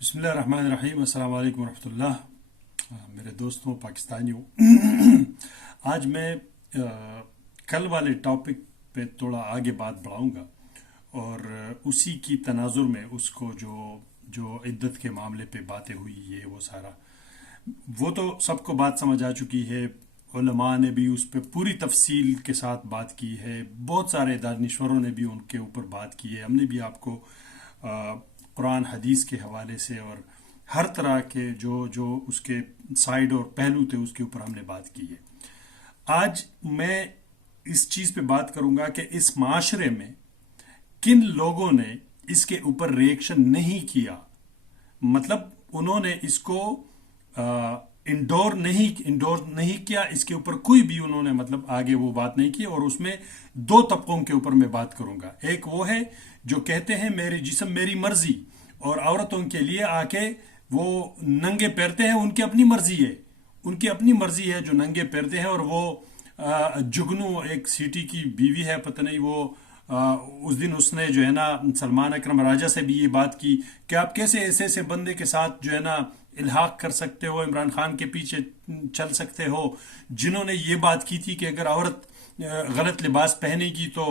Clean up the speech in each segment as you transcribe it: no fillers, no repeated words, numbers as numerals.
بسم اللہ الرحمن الرحیم، السلام علیکم ورحمۃ اللہ۔ میرے دوستوں پاکستانیوں، آج میں کل والے ٹاپک پہ تھوڑا آگے بات بڑھاؤں گا، اور اسی کی تناظر میں اس کو جو عدت کے معاملے پہ باتیں ہوئی، یہ وہ سارا وہ تو سب کو بات سمجھ آ چکی ہے۔ علماء نے بھی اس پہ پوری تفصیل کے ساتھ بات کی ہے، بہت سارے دانشوروں نے بھی ان کے اوپر بات کی ہے۔ ہم نے بھی آپ کو قرآن حدیث کے حوالے سے اور ہر طرح کے جو اس کے سائیڈ اور پہلو تھے اس کے اوپر ہم نے بات کی ہے۔ آج میں اس چیز پہ بات کروں گا کہ اس معاشرے میں کن لوگوں نے اس کے اوپر ریئیکشن نہیں کیا، مطلب انہوں نے اس کو انڈور نہیں کیا، اس کے اوپر کوئی بھی انہوں نے مطلب آگے وہ بات نہیں کی۔ اور اس میں دو طبقوں کے اوپر میں بات کروں گا۔ ایک وہ ہے جو کہتے ہیں میرے جسم میری مرضی، اور عورتوں کے لیے آ کے وہ ننگے پھرتے ہیں، ان کی اپنی مرضی ہے، ان کی اپنی مرضی ہے جو ننگے پھرتے ہیں۔ اور وہ جگنو ایک سٹی کی بیوی ہے، پتہ نہیں وہ اس دن اس نے جو ہے نا سلمان اکرم راجہ سے بھی یہ بات کی کہ آپ کیسے ایسے بندے کے ساتھ جو ہے نا الحاق کر سکتے ہو، عمران خان کے پیچھے چل سکتے ہو، جنہوں نے یہ بات کی تھی کہ اگر عورت غلط لباس پہنے گی تو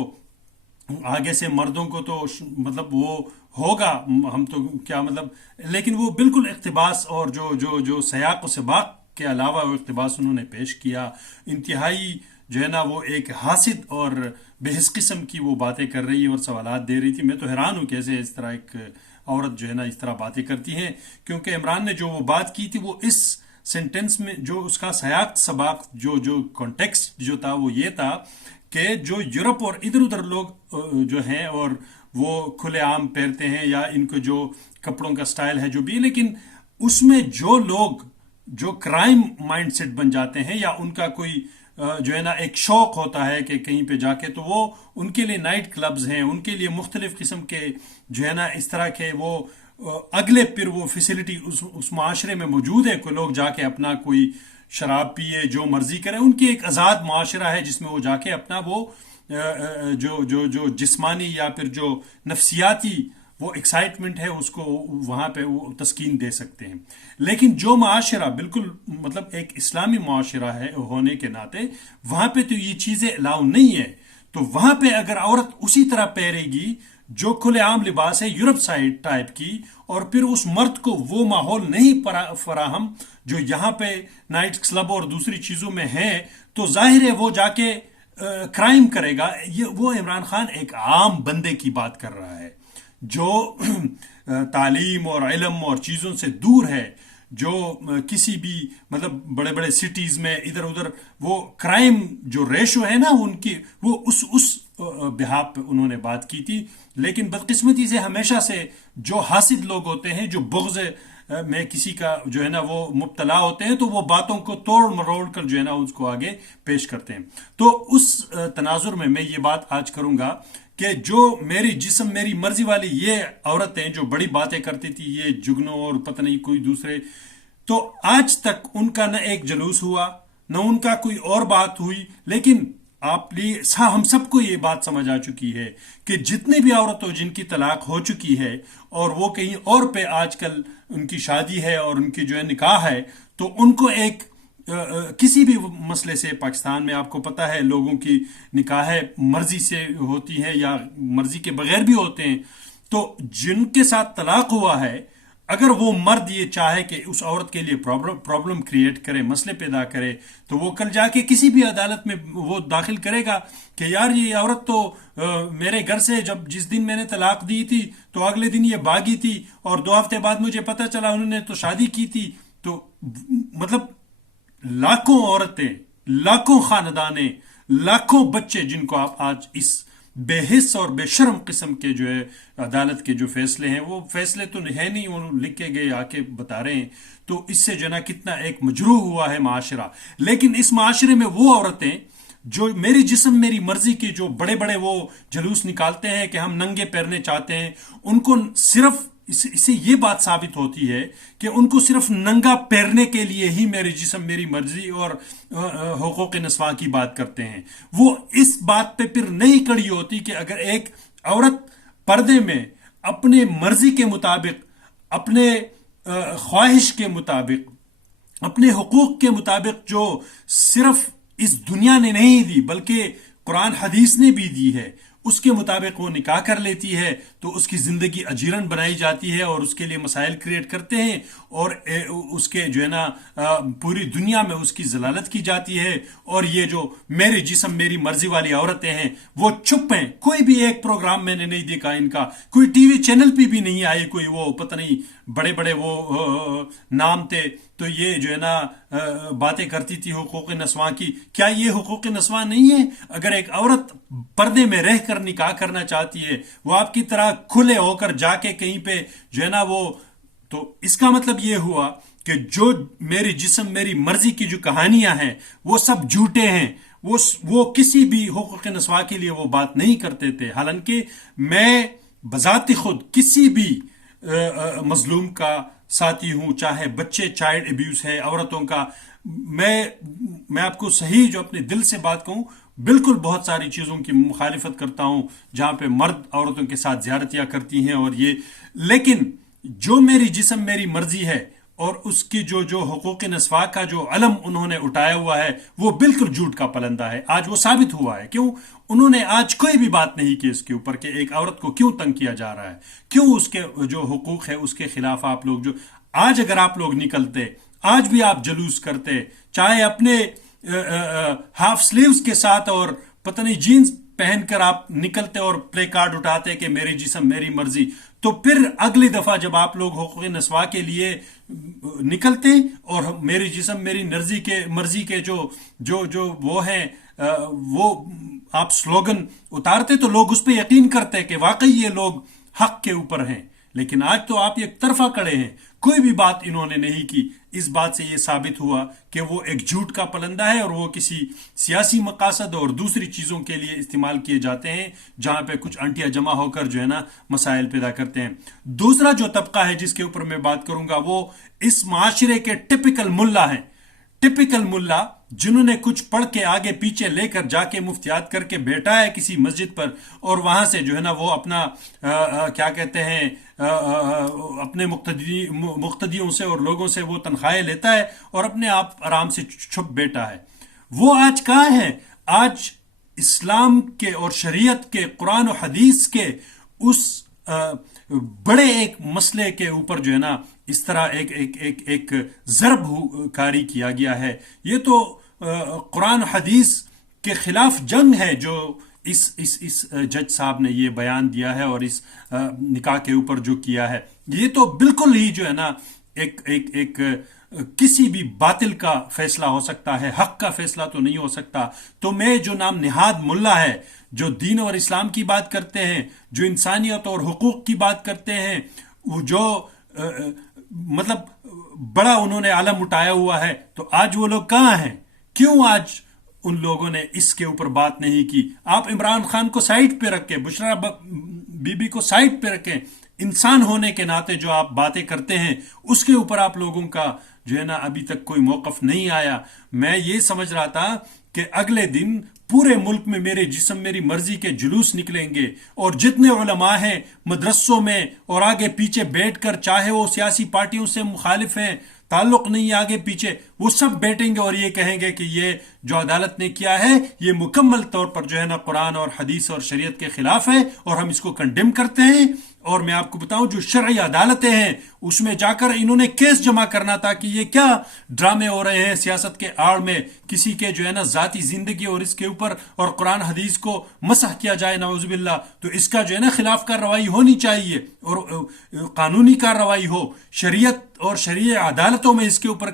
آگے سے مردوں کو تو مطلب وہ ہوگا، ہم تو کیا مطلب، لیکن وہ بالکل اقتباس اور جو سیاق و سباق کے علاوہ وہ اقتباس انہوں نے پیش کیا۔ انتہائی جو ہے نا وہ ایک حاسد اور بحث قسم کی وہ باتیں کر رہی ہے اور سوالات دے رہی تھی۔ میں تو حیران ہوں کیسے اس طرح ایک عورت جو ہے نا اس طرح باتیں کرتی ہیں، کیونکہ عمران نے جو وہ بات کی تھی وہ اس سینٹنس میں جو اس کا سیاق سباق جو کانٹیکسٹ جو تھا وہ یہ تھا کہ جو یورپ اور ادھر ادھر لوگ جو ہیں اور وہ کھلے عام پہنتے ہیں، یا ان کو جو کپڑوں کا سٹائل ہے جو بھی، لیکن اس میں جو لوگ جو کرائم مائنڈ سیٹ بن جاتے ہیں، یا ان کا کوئی جو ہے نا ایک شوق ہوتا ہے کہ کہیں پہ جا کے، تو وہ ان کے لیے نائٹ کلبز ہیں، ان کے لیے مختلف قسم کے جو ہے نا اس طرح کے وہ اگلے پھر وہ فیسلٹی اس معاشرے میں موجود ہے کہ لوگ جا کے اپنا کوئی شراب پیے، جو مرضی کرے، ان کی ایک آزاد معاشرہ ہے جس میں وہ جا کے اپنا وہ جو جسمانی یا پھر جو نفسیاتی وہ ایکسائٹمنٹ ہے اس کو وہاں پہ وہ تسکین دے سکتے ہیں۔ لیکن جو معاشرہ بالکل مطلب ایک اسلامی معاشرہ ہے ہونے کے ناطے، وہاں پہ تو یہ چیزیں الاؤ نہیں ہے۔ تو وہاں پہ اگر عورت اسی طرح پہرے گی جو کھلے عام لباس ہے یورپ سائڈ ٹائپ کی، اور پھر اس مرد کو وہ ماحول نہیں فراہم جو یہاں پہ نائٹ کلب اور دوسری چیزوں میں ہے، تو ظاہر ہے وہ جا کے کرائم کرے گا۔ وہ عمران خان ایک عام بندے کی بات کر رہا ہے جو تعلیم اور علم اور چیزوں سے دور ہے، جو کسی بھی مطلب بڑے بڑے سٹیز میں ادھر ادھر وہ کرائم جو ریشو ہے نا ان کی، وہ اس بہاپ پہ انہوں نے بات کی تھی۔ لیکن بدقسمتی سے ہمیشہ سے جو حاسد لوگ ہوتے ہیں، جو بغض میں کسی کا جو ہے نا وہ مبتلا ہوتے ہیں، تو وہ باتوں کو توڑ مروڑ کر جو ہے نا اس کو آگے پیش کرتے ہیں۔ تو اس تناظر میں یہ بات آج کروں گا کہ جو میری جسم میری مرضی والی یہ عورتیں جو بڑی باتیں کرتی تھی، یہ جگنو اور پتہ نہیں کوئی دوسرے، تو آج تک ان کا نہ ایک جلوس ہوا، نہ ان کا کوئی اور بات ہوئی۔ لیکن ہم سب کو یہ بات سمجھ آ چکی ہے کہ جتنے بھی عورتوں جن کی طلاق ہو چکی ہے اور وہ کہیں اور پہ آج کل ان کی شادی ہے اور ان کی جو ہے نکاح ہے، تو ان کو ایک کسی بھی مسئلے سے پاکستان میں آپ کو پتہ ہے لوگوں کی نکاح مرضی سے ہوتی ہے یا مرضی کے بغیر بھی ہوتے ہیں، تو جن کے ساتھ طلاق ہوا ہے، اگر وہ مرد یہ چاہے کہ اس عورت کے لیے پرابلم کریٹ کرے، مسئلے پیدا کرے، تو وہ کل جا کے کسی بھی عدالت میں وہ داخل کرے گا کہ یار یہ عورت تو میرے گھر سے جس دن میں نے طلاق دی تھی تو اگلے دن یہ بھاگی تھی، اور 2 ہفتے بعد مجھے پتہ چلا انہوں نے تو شادی کی تھی۔ تو مطلب لاکھوں عورتیں، لاکھوں خاندانیں، لاکھوں بچے جن کو آپ آج اس بے حس اور بے شرم قسم کے جو ہے عدالت کے جو فیصلے ہیں، وہ فیصلے تو ہے نہیں، وہ لکھ کے گئے آ کے بتا رہے ہیں، تو اس سے جو نا کتنا ایک مجروح ہوا ہے معاشرہ۔ لیکن اس معاشرے میں وہ عورتیں جو میری جسم میری مرضی کی جو بڑے بڑے وہ جلوس نکالتے ہیں کہ ہم ننگے پہننے چاہتے ہیں، ان کو صرف اس سے یہ بات ثابت ہوتی ہے کہ ان کو صرف ننگا پہننے کے لیے ہی میری جسم میری مرضی اور حقوق نسواں کی بات کرتے ہیں۔ وہ اس بات پہ پھر نہیں کڑی ہوتی کہ اگر ایک عورت پردے میں اپنے مرضی کے مطابق اپنے خواہش کے مطابق، اپنے حقوق کے مطابق جو صرف اس دنیا نے نہیں دی بلکہ قرآن حدیث نے بھی دی ہے، اس کے مطابق وہ نکاح کر لیتی ہے تو اس کی زندگی اجیرن بنائی جاتی ہے اور اس کے لیے مسائل کریٹ کرتے ہیں، اور اس کے جو ہے نا پوری دنیا میں اس کی ضلالت کی جاتی ہے. اور یہ جو میرے جسم میری مرضی والی عورتیں ہیں وہ چپ ہیں. کوئی بھی ایک پروگرام میں نے نہیں دیکھا ان کا، کوئی ٹی وی چینل پہ بھی نہیں آئی، کوئی وہ پتہ نہیں بڑے بڑے وہ نام تھے تو یہ جو ہے نا باتیں کرتی تھی حقوق نسواں کی. کیا یہ حقوق نسواں نہیں ہے؟ اگر ایک عورت پردے میں رہ کر نکاح کرنا چاہتی ہے، وہ آپ کی طرح کھلے ہو کر جا کے کہیں پہ جو ہے نا وہ، تو اس کا مطلب یہ ہوا کہ جو میری جسم میری مرضی کی جو کہانیاں ہیں وہ سب جھوٹے ہیں. وہ کسی بھی حقوق نسواں کے لیے وہ بات نہیں کرتے تھے. حالانکہ میں بذات خود کسی بھی مظلوم کا ساتھی ہوں، چاہے بچے چائلڈ ابیوز ہے عورتوں کا. میں آپ کو صحیح جو اپنے دل سے بات کہوں، بالکل بہت ساری چیزوں کی مخالفت کرتا ہوں جہاں پہ مرد عورتوں کے ساتھ زیارتیاں کرتی ہیں اور یہ، لیکن جو میری جسم میری مرضی ہے اور اس کی جو حقوق نسواں کا جو علم انہوں نے اٹھایا ہوا ہے وہ بالکل جھوٹ کا پلندہ ہے. آج وہ ثابت ہوا ہے. کیوں انہوں نے آج کوئی بھی بات نہیں کی اس کے اوپر کہ ایک عورت کو کیوں تنگ کیا جا رہا ہے، کیوں اس کے جو حقوق ہے اس کے خلاف آپ لوگ جو آج اگر آپ لوگ نکلتے، آج بھی آپ جلوس کرتے، چاہے اپنے ہاف سلیوز کے ساتھ اور پتہ نہیں جینز پہن کر آپ نکلتے اور پلے کارڈ اٹھاتے کہ میری جسم میری مرضی، تو پھر اگلی دفعہ جب آپ لوگ حقوق نسواں کے لیے نکلتے اور میری جسم میری مرضی کے جو وہ ہیں وہ آپ سلوگن اتارتے تو لوگ اس پہ یقین کرتے کہ واقعی یہ لوگ حق کے اوپر ہیں. لیکن آج تو آپ ایک طرفہ کڑے ہیں، کوئی بھی بات انہوں نے نہیں کی. اس بات سے یہ ثابت ہوا کہ وہ ایک جھوٹ کا پلندہ ہے اور وہ کسی سیاسی مقاصد اور دوسری چیزوں کے لیے استعمال کیے جاتے ہیں جہاں پہ کچھ انٹیاں جمع ہو کر جو ہے نا مسائل پیدا کرتے ہیں. دوسرا جو طبقہ ہے جس کے اوپر میں بات کروں گا وہ اس معاشرے کے ٹپیکل ملا ہیں. ٹپیکل ملا جنہوں نے کچھ پڑھ کے آگے پیچھے لے کر جا کے مفتیات کر کے بیٹھا ہے کسی مسجد پر اور وہاں سے جو ہے نا وہ اپنا کیا کہتے ہیں اپنے مقتدیوں سے اور لوگوں سے وہ تنخواہیں لیتا ہے اور اپنے آپ آرام سے چھپ بیٹھا ہے. وہ آج کہاں ہے؟ آج اسلام کے اور شریعت کے قرآن و حدیث کے اس بڑے ایک مسئلے کے اوپر جو ہے نا اس طرح ایک ضرب کاری کیا گیا ہے. یہ تو قرآن حدیث کے خلاف جنگ ہے جو اس جج صاحب نے یہ بیان دیا ہے اور اس نکاح کے اوپر جو کیا ہے. یہ تو بالکل ہی جو ہے نا ایک کسی بھی باطل کا فیصلہ ہو سکتا ہے، حق کا فیصلہ تو نہیں ہو سکتا. تو میں جو نام نہاد ملا ہے جو دین اور اسلام کی بات کرتے ہیں، جو انسانیت اور حقوق کی بات کرتے ہیں، وہ جو مطلب بڑا انہوں نے علم اٹھایا ہوا ہے، تو آج وہ لوگ کہاں ہیں؟ کیوں آج ان لوگوں نے اس کے اوپر بات نہیں کی؟ آپ عمران خان کو سائٹ پہ رکھیں، بشرا بی بی کو سائٹ پہ رکھیں. انسان ہونے کے ناطے جو آپ باتیں کرتے ہیں اس کے اوپر آپ لوگوں کا جو ہے نا ابھی تک کوئی موقف نہیں آیا. میں یہ سمجھ رہا تھا کہ اگلے دن پورے ملک میں میرے جسم میری مرضی کے جلوس نکلیں گے اور جتنے علماء ہیں مدرسوں میں اور آگے پیچھے بیٹھ کر، چاہے وہ سیاسی پارٹیوں سے مخالف ہیں، تعلق نہیں آگے پیچھے، وہ سب بیٹھیں گے اور یہ کہیں گے کہ یہ جو عدالت نے کیا ہے یہ مکمل طور پر جو ہے نا قرآن اور حدیث اور شریعت کے خلاف ہے اور ہم اس کو کنڈیم کرتے ہیں. اور میں آپ کو بتاؤں جو شرعی عدالتیں ہیں اس میں جا کر انہوں نے کیس جمع کرنا تھا کہ یہ کیا ڈرامے ہو رہے ہیں سیاست کے آڑ میں، کسی کے جو ہے نا ذاتی زندگی اور اس کے اوپر اور قرآن حدیث کو مسح کیا جائے نعوذ باللہ. تو اس کا جو ہے نا خلاف کارروائی ہونی چاہیے اور قانونی کارروائی ہو. شریعت اور شرعی عدالتوں میں اس کے اوپر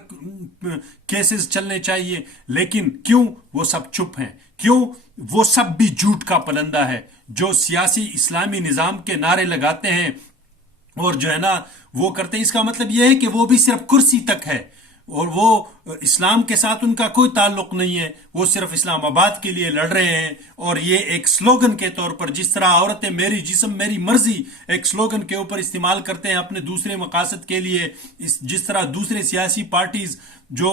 کیسز چلنے چاہیے. لیکن کیوں وہ سب چپ ہیں؟ کیوں وہ سب بھی جھوٹ کا پلندہ ہے جو سیاسی اسلامی نظام کے نعرے لگاتے ہیں اور جو ہے نا وہ کرتے ہیں. اس کا مطلب یہ ہے کہ وہ بھی صرف کرسی تک ہے اور وہ اسلام کے ساتھ ان کا کوئی تعلق نہیں ہے. وہ صرف اسلام آباد کے لیے لڑ رہے ہیں اور یہ ایک سلوگن کے طور پر، جس طرح عورتیں میری جسم میری مرضی ایک سلوگن کے اوپر استعمال کرتے ہیں اپنے دوسرے مقاصد کے لیے، جس طرح دوسرے سیاسی پارٹیز جو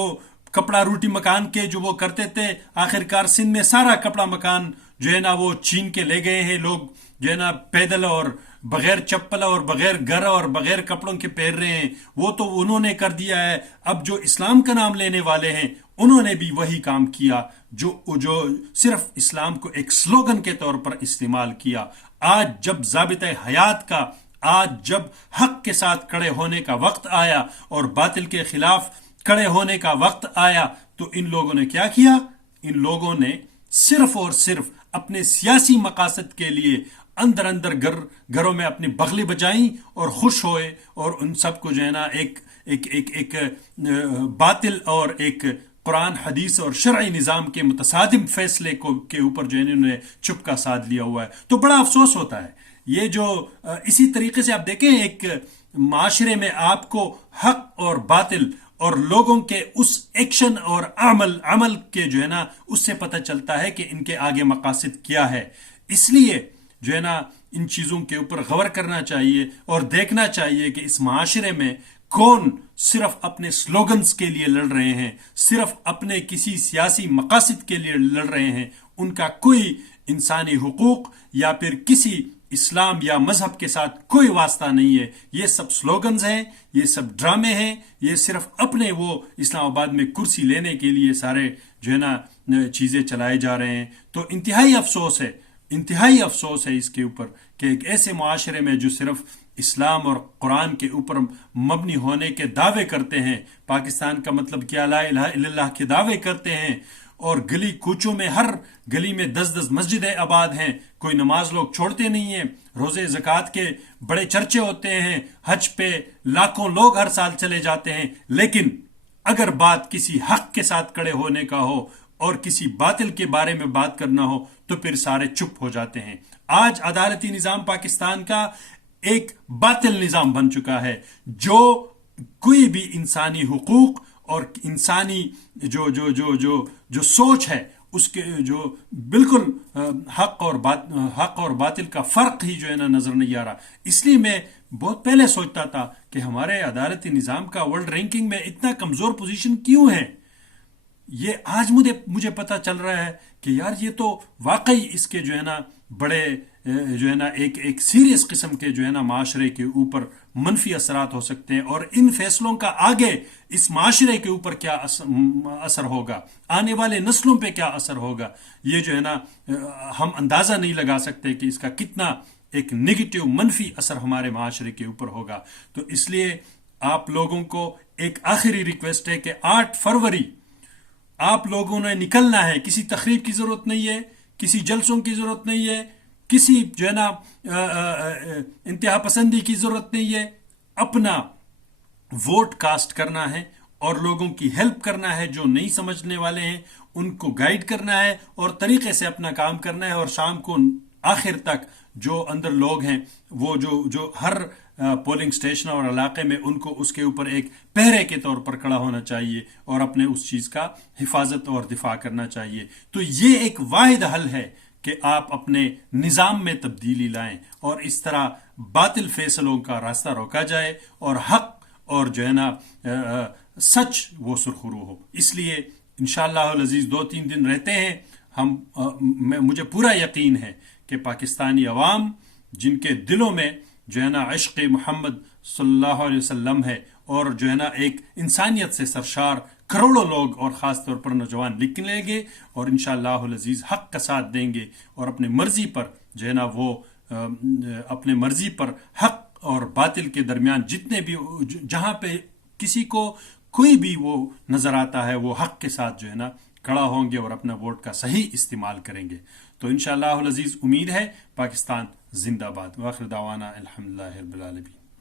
کپڑا روٹی مکان کے جو وہ کرتے تھے، آخرکار سندھ میں سارا کپڑا مکان جو ہے نا وہ چھین کے لے گئے ہیں لوگ جو ہے نا پیدل اور بغیر چپل اور بغیر گھر اور بغیر کپڑوں کے پہن رہے ہیں، وہ تو انہوں نے کر دیا ہے۔ اب جو اسلام کا نام لینے والے ہیں انہوں نے بھی وہی کام کیا جو صرف اسلام کو ایک سلوگن کے طور پر استعمال کیا۔ آج جب ضابطہ حیات کا، آج جب حق کے ساتھ کھڑے ہونے کا وقت آیا اور باطل کے خلاف کھڑے ہونے کا وقت آیا، تو ان لوگوں نے کیا کیا؟ ان لوگوں نے صرف اور صرف اپنے سیاسی مقاصد کے لیے اندر اندر گھروں میں اپنی بغلی بجائیں اور خوش ہوئے، اور ان سب کو جو ہے نا ایک باطل اور ایک قرآن حدیث اور شرعی نظام کے متصادم فیصلے کے اوپر جو ہے انہوں نے چپ کا ساتھ لیا ہوا ہے۔ تو بڑا افسوس ہوتا ہے یہ جو اسی طریقے سے آپ دیکھیں ایک معاشرے میں آپ کو حق اور باطل اور لوگوں کے اس ایکشن اور عمل کے جو ہے نا اس سے پتہ چلتا ہے کہ ان کے آگے مقاصد کیا ہے۔ اس لیے جو ہے نا ان چیزوں کے اوپر غور کرنا چاہیے اور دیکھنا چاہیے کہ اس معاشرے میں کون صرف اپنے سلوگنز کے لیے لڑ رہے ہیں، صرف اپنے کسی سیاسی مقاصد کے لیے لڑ رہے ہیں، ان کا کوئی انسانی حقوق یا پھر کسی اسلام یا مذہب کے ساتھ کوئی واسطہ نہیں ہے۔ یہ سب سلوگنز ہیں، یہ سب ڈرامے ہیں، یہ صرف اپنے وہ اسلام آباد میں کرسی لینے کے لیے سارے جو ہے نا چیزیں چلائے جا رہے ہیں۔ تو انتہائی افسوس ہے اس کے اوپر کہ ایک ایسے معاشرے میں جو صرف اسلام اور قرآن کے اوپر مبنی ہونے کے دعوے کرتے ہیں، پاکستان کا مطلب کیا، لا الہ الا اللہ کے دعوے کرتے ہیں، اور گلی کوچوں میں ہر گلی میں 10 مسجدیں آباد ہیں، کوئی نماز لوگ چھوڑتے نہیں ہیں، روزے زکوٰۃ کے بڑے چرچے ہوتے ہیں، حج پہ لاکھوں لوگ ہر سال چلے جاتے ہیں، لیکن اگر بات کسی حق کے ساتھ کھڑے ہونے کا ہو اور کسی باطل کے بارے میں بات کرنا ہو تو پھر سارے چپ ہو جاتے ہیں۔ آج عدالتی نظام پاکستان کا ایک باطل نظام بن چکا ہے، جو کوئی بھی انسانی حقوق اور انسانی جو سوچ ہے اس کے جو بالکل حق اور باطل کا فرق ہی جو ہے نا نظر نہیں آ رہا۔ اس لیے میں بہت پہلے سوچتا تھا کہ ہمارے عدالتی نظام کا ورلڈ رینکنگ میں اتنا کمزور پوزیشن کیوں ہے۔ یہ آج مجھے پتہ چل رہا ہے کہ یار یہ تو واقعی اس کے جو ہے نا بڑے جو ہے نا ایک سیریس قسم کے جو ہے نا معاشرے کے اوپر منفی اثرات ہو سکتے ہیں، اور ان فیصلوں کا آگے اس معاشرے کے اوپر کیا اثر ہوگا، آنے والے نسلوں پہ کیا اثر ہوگا، یہ جو ہے نا ہم اندازہ نہیں لگا سکتے کہ اس کا کتنا ایک نگیٹو منفی اثر ہمارے معاشرے کے اوپر ہوگا۔ تو اس لیے آپ لوگوں کو ایک آخری ریکویسٹ ہے کہ 8 فروری آپ لوگوں نے نکلنا ہے۔ کسی تقریب کی ضرورت نہیں ہے، کسی جلسوں کی ضرورت نہیں ہے، کسی جو ہے نا انتہا پسندی کی ضرورت نہیں ہے۔ اپنا ووٹ کاسٹ کرنا ہے اور لوگوں کی ہیلپ کرنا ہے، جو نہیں سمجھنے والے ہیں ان کو گائیڈ کرنا ہے اور طریقے سے اپنا کام کرنا ہے، اور شام کو آخر تک جو اندر لوگ ہیں وہ جو ہر پولنگ سٹیشن اور علاقے میں ان کو اس کے اوپر ایک پہرے کے طور پر کھڑا ہونا چاہیے اور اپنے اس چیز کا حفاظت اور دفاع کرنا چاہیے۔ تو یہ ایک واحد حل ہے کہ آپ اپنے نظام میں تبدیلی لائیں اور اس طرح باطل فیصلوں کا راستہ روکا جائے اور حق اور جو ہے نا سچ وہ سرخرو ہو۔ اس لیے انشاءاللہ العزیز 2-3 دن رہتے ہیں، مجھے پورا یقین ہے کہ پاکستانی عوام جن کے دلوں میں جو ہے نا عشق محمد صلی اللہ علیہ وسلم ہے اور جو ہے نا ایک انسانیت سے سرشار کروڑوں لوگ اور خاص طور پر نوجوان نکلیں گے اور انشاءاللہ العزیز حق کا ساتھ دیں گے اور اپنے مرضی پر جو ہے نا وہ اپنے مرضی پر حق اور باطل کے درمیان جتنے بھی جہاں پہ کسی کو کوئی بھی وہ نظر آتا ہے وہ حق کے ساتھ جو ہے نا کھڑا ہوں گے اور اپنا ووٹ کا صحیح استعمال کریں گے۔ تو انشاءاللہ العزیز امید ہے پاکستان زندہ باد۔ وآخر دعوانا الحمدللہ رب العالمین۔